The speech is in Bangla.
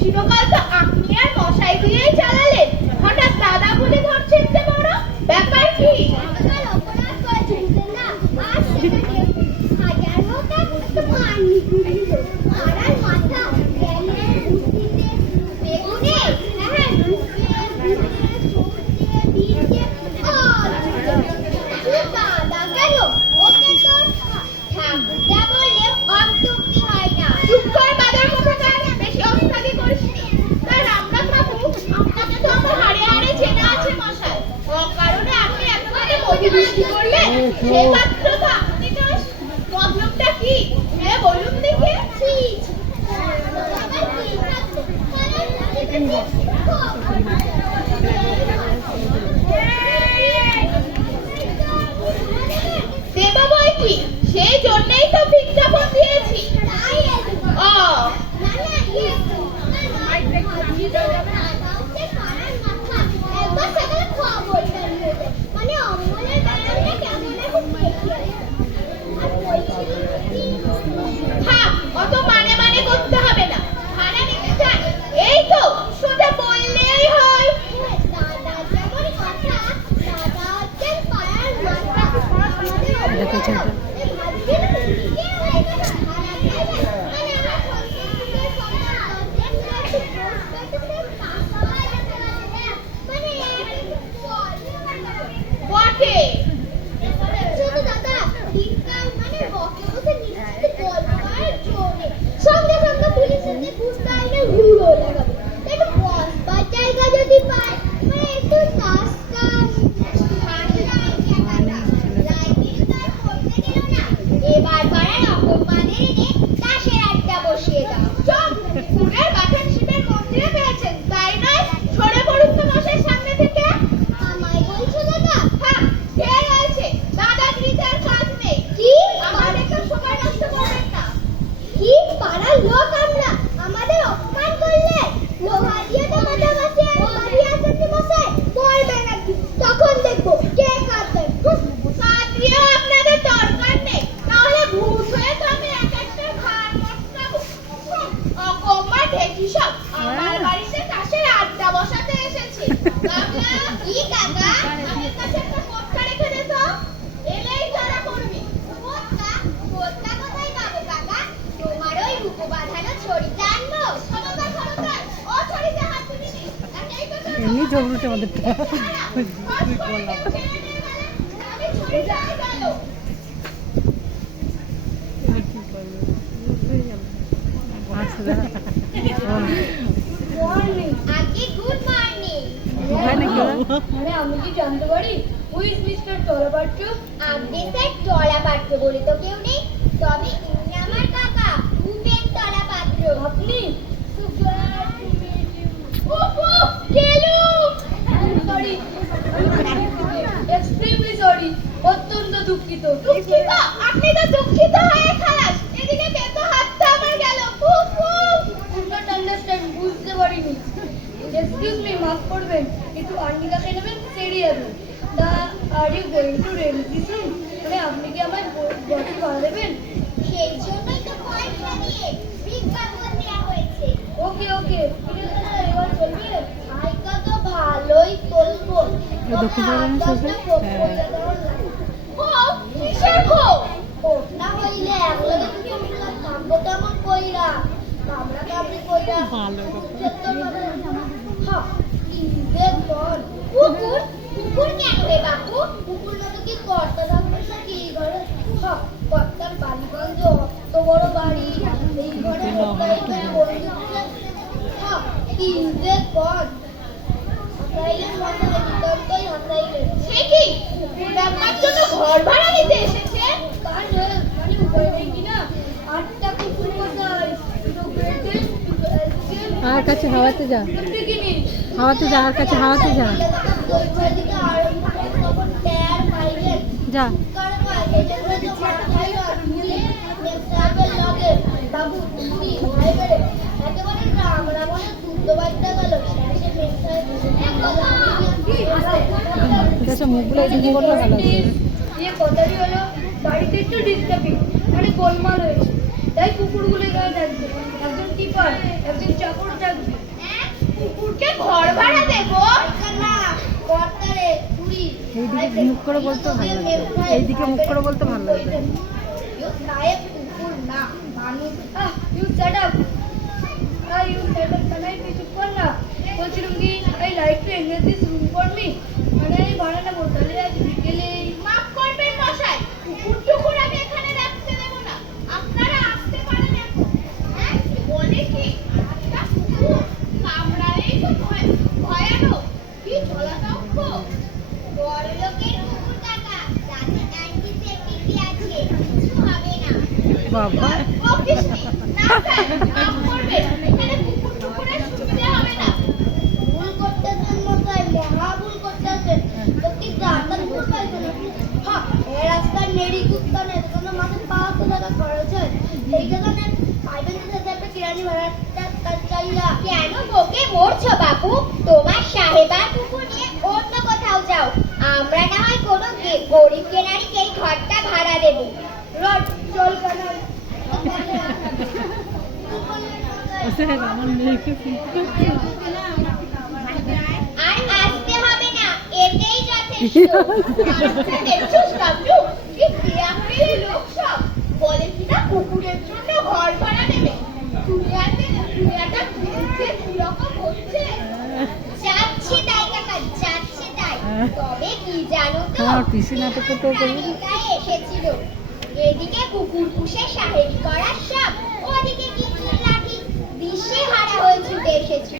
চিরকাল তো আপনি আর মশাই দিয়েই চালালেন, হঠাৎ দাদা বলে ধরছেন যে বড় ব্যাপার কি? সেই জন্যই তো বিজ্ঞাপন দিয়েছি। অত মানে মানে করতে হবে না, ভাড়া নিতে চান এই তো সোজা বললেই হয়। এমনি ঝগড়ুটে আমাদেরটা আমি কি জানতে পারি হু ইজ মিস্টার চলাপাত্র? আপনি স্যার চলাপাত্র বলে তো কেউ নেই, তবে ইনি আমার কাকা ভূপেন চলাপাত্র। আপনি অত্যন্ত দুঃখিত। আপনি তো দুঃখিত হয়ে খালাস, এদিকে বেতো হাতটা আমার গেল। বুঝতে পারিনি। এক্সকিউজ মি, মাফ করবেন, একটু আন্নিকাকে নেবেন, সেরে যাবেন। তা are you going to rent this room? মানে আপনি কি আমার বডি ভাড়া দেবেন? সেই জন্যই তো পয়সা দিয়ে বিজ্ঞাপন দেওয়া হয়েছে। ওকে ওকে, এবার চলবে। আইকা তো ভালোই চলবো। দক্ষিণ না হইলে একলাগে তুমি মিলা থামবো তেমন কইরা আমরা কাবলি কইরা ভালো কুকুর কুকুর কেন রে বাপু? কুকুর না তো কি কর্তা থাকবে কি ঘরে? কর্তার বালিগঞ্জ অত বড় বাড়ি, এই ঘরে ঘর ভাড়া দিতে এসেছে। আর কাছে হাওয়াতে যা, হাওয়াতে যা, আর কাছে হাওয়াতে যা, যা। মুখগুলো এদিকে করলে ভালো হবে। কথাটি হলো বাড়িতে একটু ডিস্টার্বিং। মানে গোলমাল হয়েছে। তাই কুকুরগুলো এখানে থাকবে, একজন কিপার, একজন চাকর থাকবে। কুকুরকে ঘর ভাড়া দেবো না, কর্তারে চুরি। এইদিকে মুখ করে বলতে ভালো লাগবে, এইদিকে মুখ করে বলতে ভালো লাগবে। সাহেব কুকুর না মানুষ। You set up, you set up, Kanai তুই চুপ কর না। বলছিলাম কি I like to engage this room for me, মানে আমি ভাড়া নেবো। তাহলে আজ বিকেলে মাফ করবেন মশাই, কুকুর টুকুর আমি এখানে রাখতে দেবো না। আপনারা আসতে পারেন এখন। হ্যাঁ, বলে কি একটা কুকুর কামড়ালেই তো ভয়ানক। কি চলাতঙ্ক। বড়লোকের কুকুর কাকা, তাতে অ্যান্টিসেপ্টিক আছে, কিছু হবে না। বাবা ও কৃষ্টি, না স্যার, মাফ করবেন, এখানে কুকুর টুকুরের সুবিধা হবে না। ভুল করতেছেন মশাই, মহা ভুল করতেছেন। সত্যি জানতাম ভুল পাইছেন আপনি। হ্যাঁ, এই রাস্তার নেড়ি কুত্তা নেই, কোনো মাসে 500 টাকা খরচ হয়। সেই কারণে 5,000 একটা কিরানি ভাড়াটা তার চাইলা। কেন বকে মরছো বাবু? তোমার সাহেবার কুকুর নিয়ে অন্য কোথাও যাও। আমরা না হয় কোনো গরিব কেনারিকে এই ঘরটা ভাড়া দেবো। রড চল কানাই। আমার মেয়েকে আর আসতে হবে না, এতেই যথেষ্ট। আচ্ছা, দেখছোস বাবলু, কি বিয়াকিরি লোক সব। বলে কিনা কুকুরের জন্য ঘর ভাড়া দেবে। দুনিয়াটা ঘুরছে, কিরকম হচ্ছে। যাচ্ছে তাই কাকা, যাচ্ছে তাই। তবে কি জানো তো, আমার পিসি নাটকে তো করবে। নানিটাই এসেছিল। এদিকে কুকুর পুষে সাহেবি করার সব, ওদিকে কি লাঠি দিশে হারা হয়ে ছুটে এসেছিল।